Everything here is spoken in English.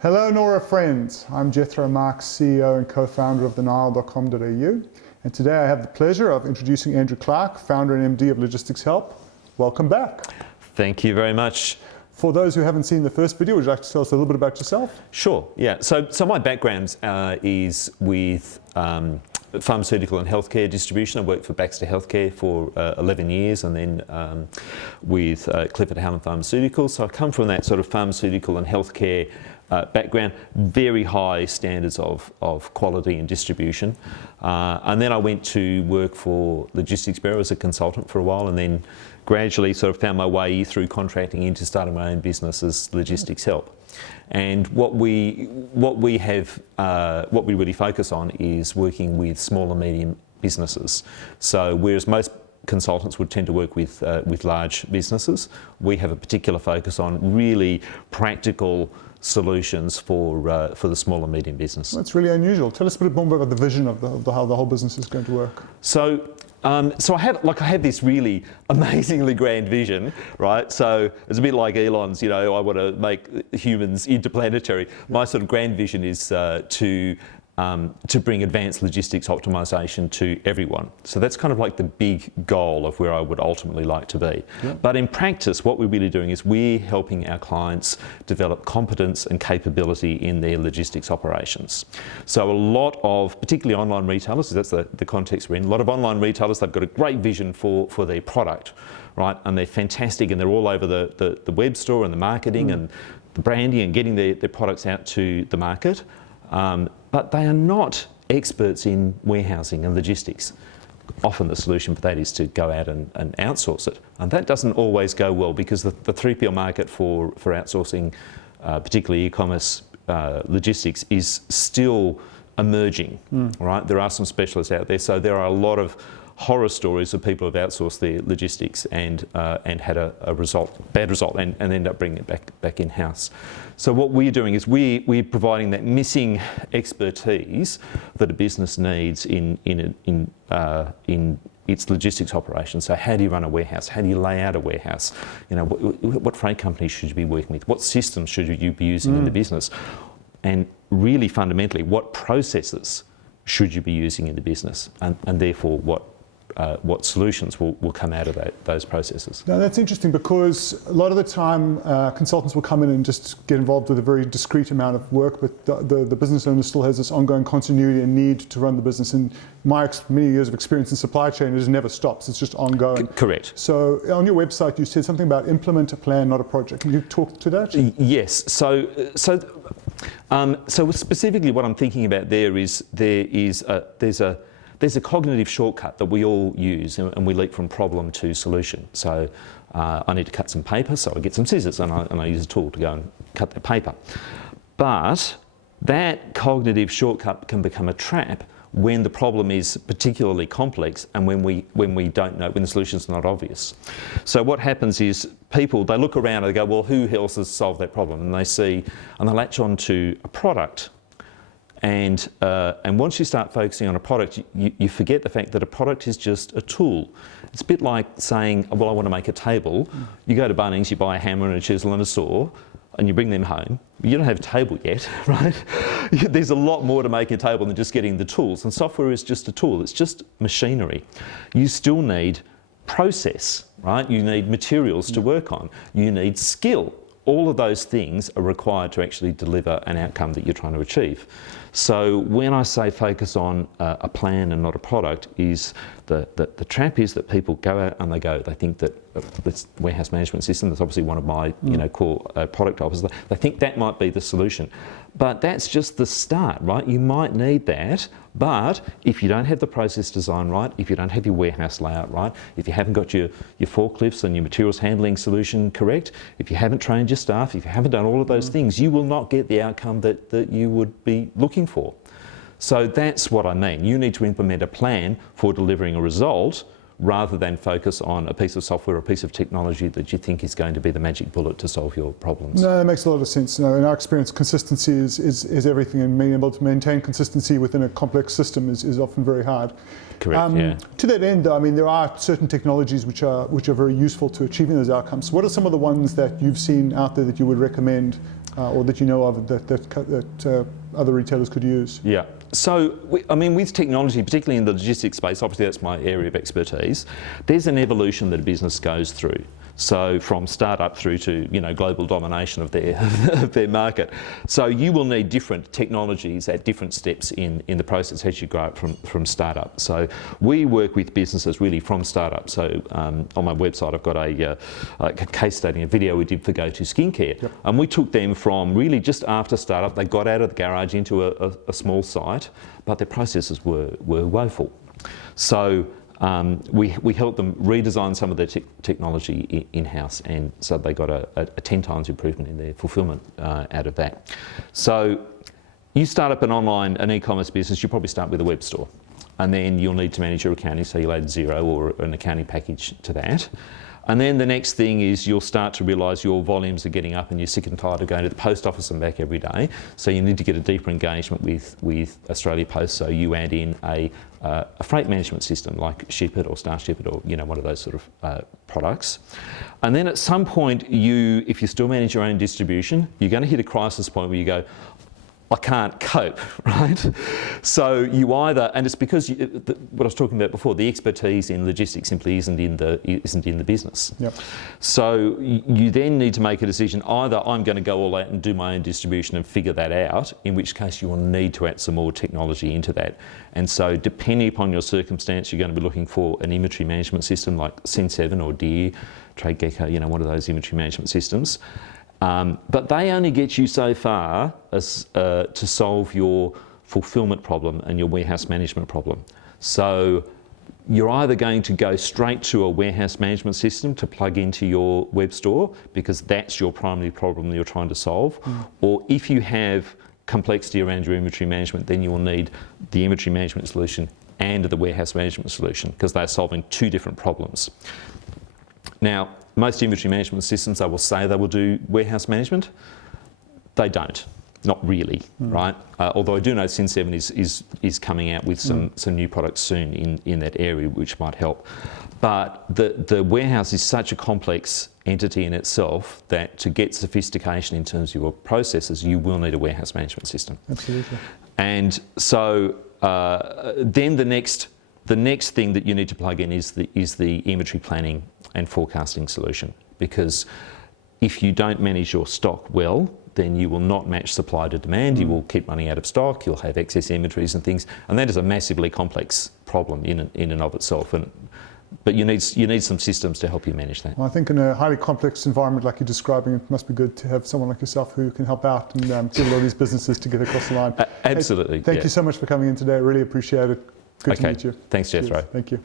Hello NORA friends, I'm Jethro Marks, CEO and co-founder of the Nile.com.au, and today I have the pleasure of introducing Andrew Clark, founder and MD of Logistics Help. Welcome back. Thank you very much. For those who haven't seen the first video, would you like to tell us a little bit about yourself? Sure, yeah. So my background is with pharmaceutical and healthcare distribution. I worked for Baxter Healthcare for 11 years and then with Clifford Howland Pharmaceuticals. So I come from that sort of pharmaceutical and healthcare background, very high standards of quality and distribution. And then I went to work for Logistics Bureau as a consultant for a while, and then gradually sort of found my way through contracting into starting my own business as Logistics Help. And what we really focus on is working with small and medium businesses. So whereas most consultants would tend to work with large businesses, we have a particular focus on really practical solutions for the small and medium business. That's really unusual. Tell us a bit more about the vision of how the whole business is going to work. So I have this really amazingly grand vision, right? So it's a bit like Elon's, I want to make humans interplanetary. My sort of grand vision is to bring advanced logistics optimization to everyone. So that's kind of like the big goal of where I would ultimately like to be. Yeah. But in practice, what we're really doing is we're helping our clients develop competence and capability in their logistics operations. So a lot of, particularly online retailers, that's the context we're in, a lot of online retailers, they've got a great vision for their product, right? And they're fantastic and they're all over the web store and the marketing and the branding and getting their products out to the market. But they are not experts in warehousing and logistics. Often the solution for that is to go out and outsource it. And that doesn't always go well because the 3PL market for outsourcing, particularly e-commerce logistics, is still emerging, right? There are some specialists out there. So there are a lot of horror stories of people who have outsourced their logistics and had a bad result and end up bringing it back in-house. So what we're doing is we're providing that missing expertise that a business needs in its logistics operation. So how do you run a warehouse? How do you lay out a warehouse? What freight companies should you be working with? What systems should you be using in the business? And really fundamentally, what processes should you be using in the business? And therefore, what solutions will come out of those processes. Now that's interesting because a lot of the time consultants will come in and just get involved with a very discrete amount of work, but the business owner still has this ongoing continuity and need to run the business. And my many years of experience in supply chain, it just never stops, it's just ongoing. Correct. So on your website you said something about implement a plan, not a project. Can you talk to that? Yes, so specifically what I'm thinking about there's a cognitive shortcut that we all use and we leap from problem to solution. So I need to cut some paper, so I get some scissors and I use a tool to go and cut that paper. But that cognitive shortcut can become a trap when the problem is particularly complex and when we don't know, when the solution's not obvious. So what happens is people, they look around and they go, well, who else has solved that problem? And they see, and they latch on to a product. And once you start focusing on a product, you forget the fact that a product is just a tool. It's a bit like saying, well, I want to make a table. You go to Bunnings, you buy a hammer and a chisel and a saw, and you bring them home. You don't have a table yet, right? There's a lot more to making a table than just getting the tools. And software is just a tool. It's just machinery. You still need process, right? You need materials to work on. You need skill. All of those things are required to actually deliver an outcome that you're trying to achieve. So when I say focus on a plan and not a product, is the trap is that people go out and they think that this warehouse management system, that's obviously one of my core product offers, they think that might be the solution. But that's just the start, right? You might need that, but if you don't have the process design right, if you don't have your warehouse layout right, if you haven't got your forklifts and your materials handling solution correct, if you haven't trained your staff, if you haven't done all of those things, you will not get the outcome that you would be looking for. So that's what I mean. You need to implement a plan for delivering a result rather than focus on a piece of software or a piece of technology that you think is going to be the magic bullet to solve your problems. No, that makes a lot of sense. No, in our experience, consistency is everything, and being able to maintain consistency within a complex system is often very hard. Correct, yeah. To that end, though, I mean, there are certain technologies which are very useful to achieving those outcomes. What are some of the ones that you've seen out there that you would recommend, or that you know of that other retailers could use? Yeah. So, I mean, with technology, particularly in the logistics space, obviously that's my area of expertise, there's an evolution that a business goes through. So from startup through to, you know, global domination of their, of their market. So you will need different technologies at different steps in the process as you grow up from startup. So we work with businesses really from startup. So on my website I've got a case study, a video we did for Go-To Skincare. Yep. And we took them from really just after startup, they got out of the garage into a small site, but their processes were woeful. So we helped them redesign some of their technology in-house, and so they got a 10 times improvement in their fulfillment out of that. So you start up an e-commerce business, you probably start with a web store, and then you'll need to manage your accounting, so you'll add Xero or an accounting package to that. And then the next thing is you'll start to realise your volumes are getting up and you're sick and tired of going to the post office and back every day. So you need to get a deeper engagement with Australia Post. So you add in a freight management system like Ship It or Starship It, or, you know, one of those sort of products. And then at some point, if you still manage your own distribution, you're going to hit a crisis point where you go, I can't cope, right? So you either, and it's because what I was talking about before, the expertise in logistics simply isn't in the business. Yep. So you then need to make a decision. Either I'm going to go all out and do my own distribution and figure that out, in which case you will need to add some more technology into that. And so depending upon your circumstance, you're going to be looking for an inventory management system like Sen7 or Deer, TradeGecko, you know, one of those inventory management systems. But they only get you so far as to solve your fulfillment problem and your warehouse management problem. So you're either going to go straight to a warehouse management system to plug into your web store because that's your primary problem that you're trying to solve, or if you have complexity around your inventory management, then you will need the inventory management solution and the warehouse management solution, because they're solving two different problems. Now, most inventory management systems, they will say they will do warehouse management. They don't, not really, right? Although I do know Sen7 is coming out with some new products soon in that area, which might help. But the warehouse is such a complex entity in itself that to get sophistication in terms of your processes, you will need a warehouse management system. Absolutely. And so then the next thing that you need to plug in is the inventory planning and forecasting solution, because if you don't manage your stock well, then you will not match supply to demand. You will keep running out of stock. You'll have excess inventories and things, and that is a massively complex problem in and of itself. But you need some systems to help you manage that. Well, I think in a highly complex environment like you're describing, it must be good to have someone like yourself who can help out and get all these businesses to get across the line. Absolutely. Hey, thank you so much for coming in today. I really appreciate it. Good to meet you. Thanks, Jethro. Cheers. Thank you.